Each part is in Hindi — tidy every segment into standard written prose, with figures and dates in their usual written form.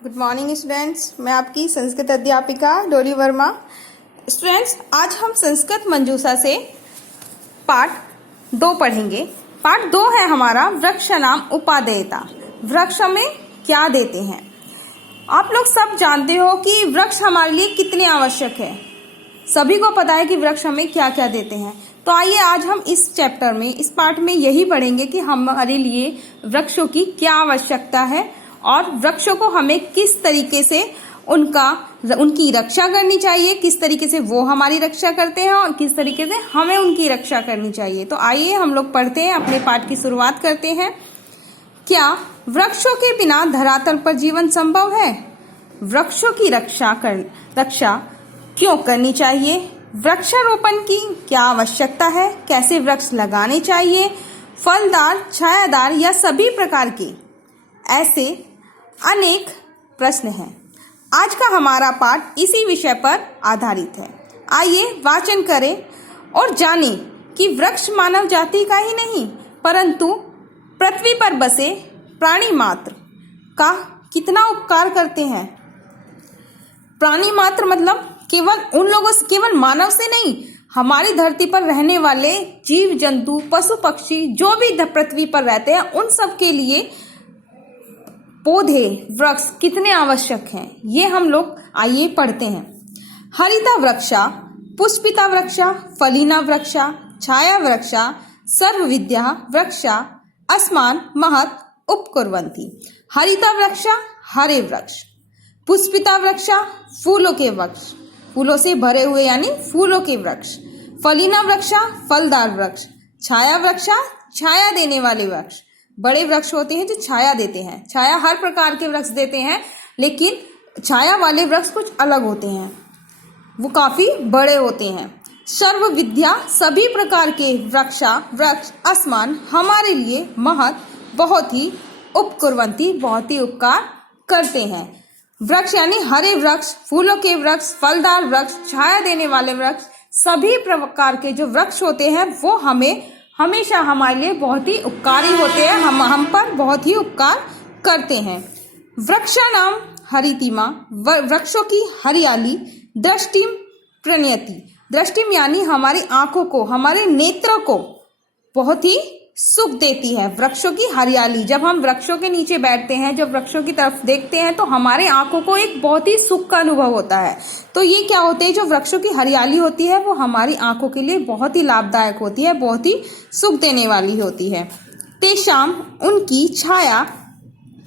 गुड मॉर्निंग स्टूडेंट्स, मैं आपकी संस्कृत अध्यापिका डोरी वर्मा। स्टूडेंट्स, आज हम संस्कृत मंजूषा से पाठ 2 पढ़ेंगे। पाठ 2 है हमारा वृक्ष नाम उपादेयता। वृक्ष हमें क्या देते हैं? आप लोग सब जानते हो कि वृक्ष हमारे लिए कितने आवश्यक है। सभी को पता है कि वृक्ष हमें क्या क्या देते हैं। तो आइए आज हम इस चैप्टर में, इस पाठ में यही पढ़ेंगे कि हमारे लिए वृक्षों की क्या आवश्यकता है और वृक्षों को हमें किस तरीके से उनकी रक्षा करनी चाहिए, किस तरीके से वो हमारी रक्षा करते हैं और किस तरीके से हमें उनकी रक्षा करनी चाहिए। तो आइए हम लोग पढ़ते हैं, अपने पाठ की शुरुआत करते हैं। क्या वृक्षों के बिना धरातल पर जीवन संभव है? वृक्षों की रक्षा क्यों करनी चाहिए? वृक्षारोपण की क्या आवश्यकता है? कैसे वृक्ष लगाने चाहिए? फलदार, छायादार या सभी प्रकार के? ऐसे अनेक प्रश्न हैं। आज का हमारा पाठ इसी विषय पर आधारित है। आइए वाचन करें और जानें कि वृक्ष मानव जाति का ही नहीं परंतु पृथ्वी पर बसे प्राणी मात्र का कितना उपकार करते हैं। प्राणी मात्र मतलब केवल मानव से नहीं, हमारी धरती पर रहने वाले जीव जंतु, पशु पक्षी जो भी पृथ्वी पर रहते हैं, उन सब के लिए पौधे, वृक्ष कितने आवश्यक हैं, ये हम लोग आइए पढ़ते हैं। हरिता वृक्षा, पुष्पिता वृक्षा, फलिना वृक्षा, छाया वृक्षा, सर्व विद्या वृक्षा, अस्मान महत् उपकुर्वन्ति। हरिता वृक्षा, हरे वृक्ष। पुष्पिता वृक्षा, फूलों के वृक्ष, फूलों से भरे हुए यानी फूलों के वृक्ष। फलिना वृक्षा, फलदार वृक्ष। छाया वृक्षा, छाया देने वाले वृक्ष। बड़े वृक्ष होते हैं जो छाया देते हैं। छाया हर प्रकार के वृक्ष देते हैं, लेकिन छाया वाले वृक्ष कुछ अलग होते हैं, वो काफी बड़े होते हैं। सर्व विद्या, सभी प्रकार के वृक्ष अस्मान हमारे लिए महत्, बहुत ही उपकुर्वन्ति, बहुत ही उपकार करते हैं। वृक्ष यानी हरे वृक्ष, फूलों के वृक्ष, फलदार वृक्ष, छाया देने वाले वृक्ष, सभी प्रकार के जो वृक्ष होते हैं वो हमेशा हमारे लिए बहुत ही उपकारी होते हैं, हम पर बहुत ही उपकार करते हैं। वृक्षा नाम हरितिमा, वृक्षों की हरियाली, दृष्टिम प्रणयति। दृष्टिम यानी हमारी आंखों को, हमारे नेत्र को बहुत ही सुख देती है। वृक्षों की हरियाली, जब हम वृक्षों के नीचे बैठते हैं, जब वृक्षों की तरफ देखते हैं तो हमारे आंखों को एक बहुत ही सुख का अनुभव होता है। तो ये क्या होते हैं, जो वृक्षों की हरियाली होती है वो हमारी आंखों के लिए बहुत ही लाभदायक होती है, बहुत ही सुख देने वाली होती है। तेषाम, उनकी छाया,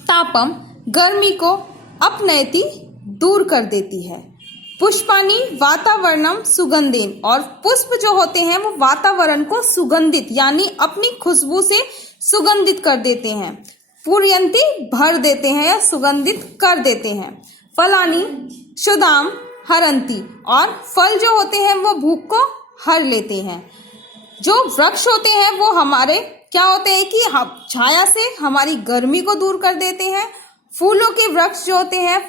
तापम, गर्मी को अपनयति, दूर कर देती है। पुष्पानी वातावरणम सुगंधेन, और पुष्प जो होते हैं वो वातावरण को सुगंधित यानी अपनी खुशबू से सुगंधित कर देते हैं। पूर्यंती, भर देते हैं या सुगंधित कर देते हैं। फलानी क्षुधाम हरंती, और फल जो होते हैं वो भूख को हर लेते हैं। जो वृक्ष होते हैं वो हमारे क्या होते हैं कि छाया से हमारी गर्मी को दूर कर देते हैं। फूलों के वृक्ष जो होते हैं,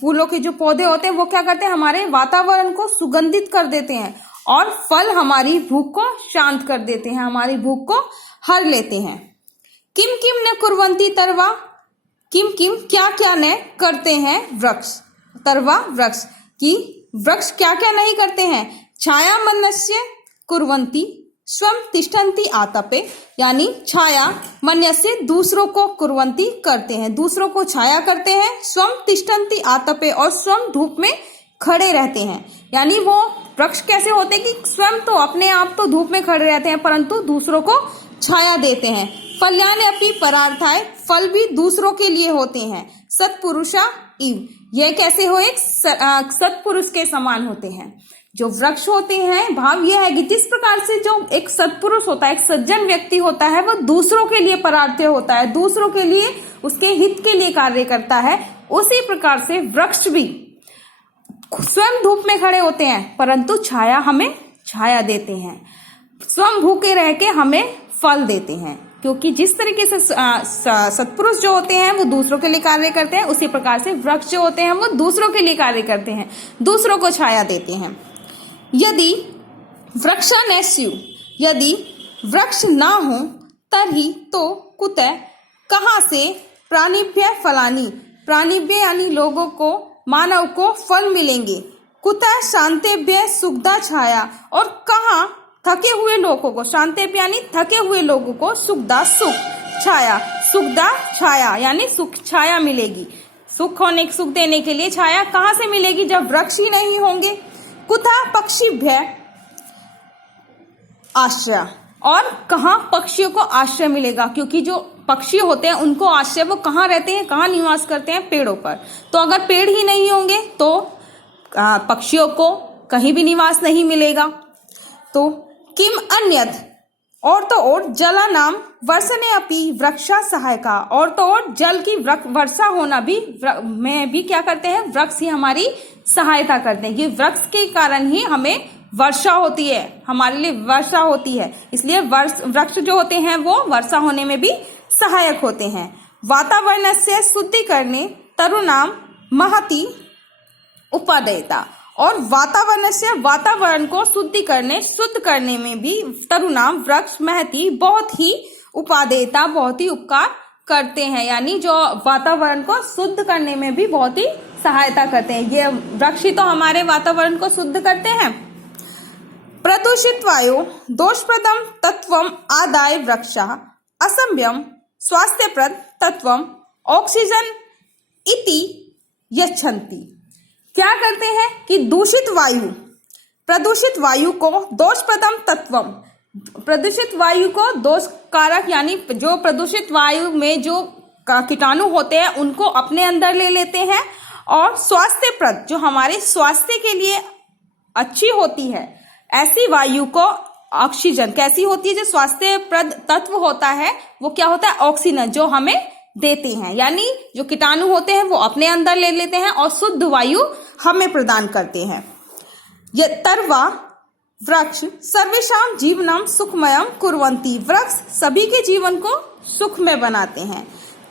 फूलों के जो पौधे होते हैं वो क्या करते हैं, हमारे वातावरण को सुगंधित कर देते हैं। और फल हमारी भूख को शांत कर देते हैं, हमारी भूख को हर लेते हैं। किम किम न कुर्वन्ति तरवा, किम किम क्या क्या न करते हैं वृक्ष। तरवा वृक्ष की, वृक्ष क्या क्या नहीं करते हैं। छाया मन्यस्य कुर्वन्ति स्वयं तिष्ठन्ति आतपे, यानी छाया मन्यस्य दूसरों को कुर्वन्ति करते हैं, दूसरों को छाया करते हैं। स्वयं तिष्ठन्ति आतपे, और स्वयं धूप में खड़े रहते हैं। यानी वो वृक्ष कैसे होते हैं कि स्वयं तो अपने आप तो धूप में खड़े रहते हैं परंतु दूसरों को छाया देते हैं। फल्यानि अपि परार्थाय, फल भी दूसरों के लिए होते हैं। सत्पुरुषा इव, यह कैसे हो, एक सत्पुरुष के समान होते हैं। जो वृक्ष होते हैं, भाव यह है कि जिस प्रकार से जो एक सत्पुरुष होता है, एक सज्जन व्यक्ति होता है, वो दूसरों के लिए परार्थ्य होता है, दूसरों के लिए, उसके हित के लिए कार्य करता है, उसी प्रकार से वृक्ष भी स्वयं धूप में खड़े होते हैं परंतु छाया हमें छाया देते हैं। स्वयं भूखे रह के हमें फल देते हैं, क्योंकि जिस तरीके से सत्पुरुष जो होते हैं वो दूसरों के लिए कार्य करते हैं, उसी प्रकार से वृक्ष जो होते हैं वो दूसरों के लिए कार्य करते हैं, दूसरों को छाया देते हैं। यदि वृक्षा न स्यु, यदि वृक्ष ना हो तर्हि तो कुतः, कहाँ से, प्राणिभ्य फलानि, प्राणिभ्य यानी लोगों को, मानव को फल मिलेंगे। कुतः शांतेभ्य सुखदा छाया, और कहाँ थके हुए लोगों को, शांतेभ्य यानी थके हुए लोगों को, सुखदा सुख, छाया सुखदा छाया यानी सुख छाया मिलेगी। सुख देने के लिए छाया कहाँ से मिलेगी जब वृक्ष ही नहीं होंगे। कुतः पक्षीभ्य आश्रय, और कहाँ पक्षियों को आश्रय मिलेगा, क्योंकि जो पक्षी होते हैं उनको आश्रय, वो कहाँ रहते हैं, कहाँ निवास करते हैं, पेड़ों पर। तो अगर पेड़ ही नहीं होंगे तो पक्षियों को कहीं भी निवास नहीं मिलेगा। तो किम अन्यथ, और तो और जला नाम वर्षने अपि वृक्षा सहायका, और तो और जल की वर्षा होना भी में भी क्या करते हैं, वृक्ष ही हमारी सहायता करते हैं। कि वृक्ष के कारण ही हमें वर्षा होती है, हमारे लिए वर्षा होती है, इसलिए वृक्ष जो होते हैं वो वर्षा होने में भी सहायक होते हैं। वातावरण से शुद्धिकरणे तरुणाम महति उपादेयता, और वातावरण से, वातावरण को शुद्ध करने में भी तरुणाम वृक्ष महती बहुत ही उपादेयता, बहुत ही उपकार करते हैं, यानी जो वातावरण को शुद्ध करने में भी बहुत ही सहायता करते हैं। ये वृक्ष ही तो हमारे वातावरण को शुद्ध करते हैं। प्रदूषित वायु दोषप्रदम तत्वम आदाय वृक्षा असम्यम स्वास्थ्यप्रद तत्वम ऑक्सीजन इति यच्छन्ति। क्या करते हैं कि प्रदूषित वायु को दोषप्रदम तत्वम, प्रदूषित वायु को दोष कारक, यानी जो प्रदूषित वायु में जो कीटाणु होते हैं उनको अपने अंदर ले लेते हैं, और स्वास्थ्यप्रद, जो हमारे स्वास्थ्य के लिए अच्छी होती है, ऐसी वायु को ऑक्सीजन, कैसी होती है, जो स्वास्थ्यप्रद तत्व होता है वो क्या होता है, ऑक्सीजन, जो हमें देते हैं, यानी जो कीटाणु होते हैं वो अपने अंदर ले लेते हैं और शुद्ध वायु हमें प्रदान करते हैं। ये तरवा वृक्ष सर्वेषां जीवनम सुखमयम कुर्वन्ति, वृक्ष सभी के जीवन को सुखमय बनाते हैं।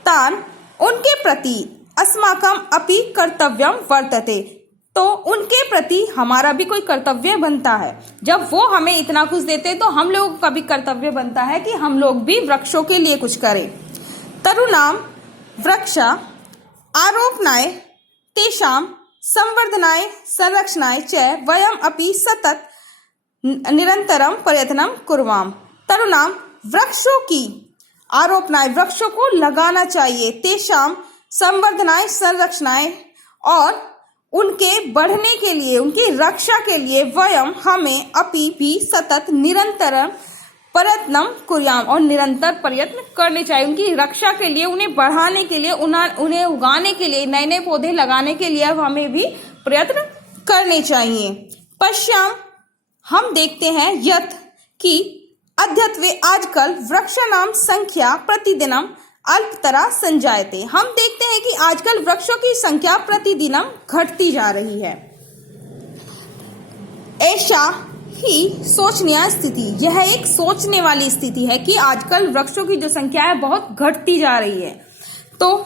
तान उनके प्रति अस्माकम अपि कर्तव्यम वर्तते, तो उनके प्रति हमारा भी कोई कर्तव्य बनता है। जब वो हमें इतना कुछ देते तो हम लोगों का भी कर्तव्य बनता है कि हम लोग भी वृक्षों के लिए कुछ करें। तरुणाम वृक्षा आरोपणाय तेषां संवर्धनाय संरक्षणाय च वयम अपि सतत निरंतरम प्रयत्नं कुर्वाम। तरुणाम वृक्षों की आरोपणाय, वृक्षों को लगाना चाहिए, तेषां संवर्धनाय संरक्षणाय, और उनके बढ़ने के लिए, उनकी रक्षा के लिए, वयम हमें अपि भी सतत निरंतर प्रयत्न कुर्याम, और निरंतर प्रयत्न करने चाहिए उनकी रक्षा के लिए, उन्हें बढ़ाने के लिए, उन्हें उगाने के लिए, नए नए पौधे लगाने के लिए हमें भी प्रयत्न करने चाहिए। पश्याम हम देखते हैं यथ कि अद्यत्वे आजकल वृक्षाणाम संख्या प्रतिदिनम अल्पतरा संजायते, हम देखते हैं कि आजकल वृक्षों की संख्या प्रतिदिनम घटती जा रही है। ऐसा ही सोचनीय स्थिति, यह एक सोचने वाली स्थिति है कि आजकल वृक्षों की जो संख्या है बहुत घटती जा रही है। तो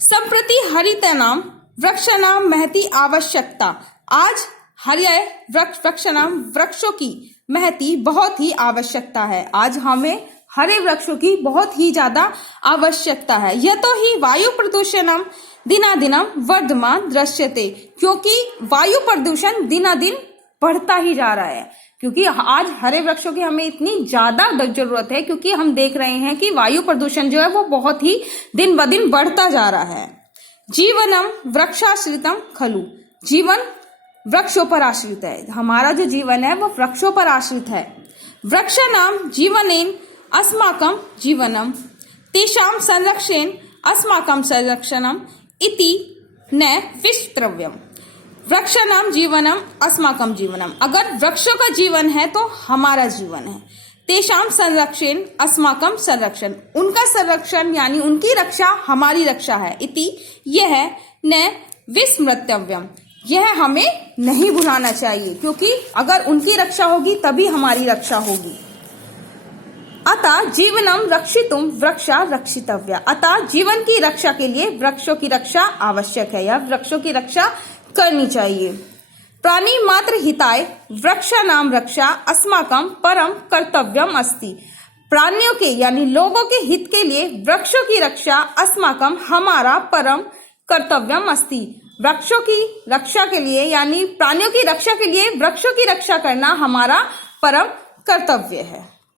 संप्रति हरितनाम वृक्षाणाम महती आवश्यकता, आज हरिय वृक्षाणाम वृक्षों की महती बहुत ही आवश्यकता है, आज हमें हरे वृक्षों की बहुत ही ज्यादा आवश्यकता है। यह तो ही वायु प्रदूषणम दिनादिनम वर्धमान दृश्यते, क्योंकि वायु प्रदूषण दिनादिन बढ़ता ही जा रहा है, क्योंकि आज हरे वृक्षों की हमें इतनी ज्यादा जरूरत है, क्योंकि हम देख रहे हैं कि वायु प्रदूषण जो है वो बहुत ही दिन ब दिन बढ़ता जा रहा है। जीवनम वृक्षाश्रितम खलु, जीवन वृक्षों पर आश्रित है, हमारा जो जीवन है वो वृक्षों पर आश्रित है। वृक्षाणाम जीवनेन अस्माकं जीवनम तेषां संरक्षणेन अस्माकं संरक्षणम इति न विस्मर्तव्यम। वृक्षाणाम जीवनम अस्माकं जीवनम, अगर वृक्षों का जीवन है तो हमारा जीवन है। तेषां संरक्षण अस्माकं संरक्षण, उनका संरक्षण यानी उनकी रक्षा हमारी रक्षा है। इति यह न विस्मर्तव्यम, यह हमें नहीं भुलाना चाहिए, क्योंकि अगर उनकी रक्षा होगी तभी हमारी रक्षा होगी। अतः जीवनम रक्षितुम वृक्षा रक्षितव्या, अतः जीवन की रक्षा के लिए वृक्षों की रक्षा आवश्यक है या वृक्षों की रक्षा करनी चाहिए। प्राणी मात्र हिताय वृक्षाणाम रक्षा अस्माकं परम कर्तव्यम अस्ति, प्राणियों के यानी लोगों के हित के लिए वृक्षों की रक्षा अस्माकं हमारा परम कर्तव्यम अस्ति। वृक्षों की रक्षा के लिए यानी प्राणियों की रक्षा के लिए वृक्षों की रक्षा करना हमारा परम कर्तव्य है।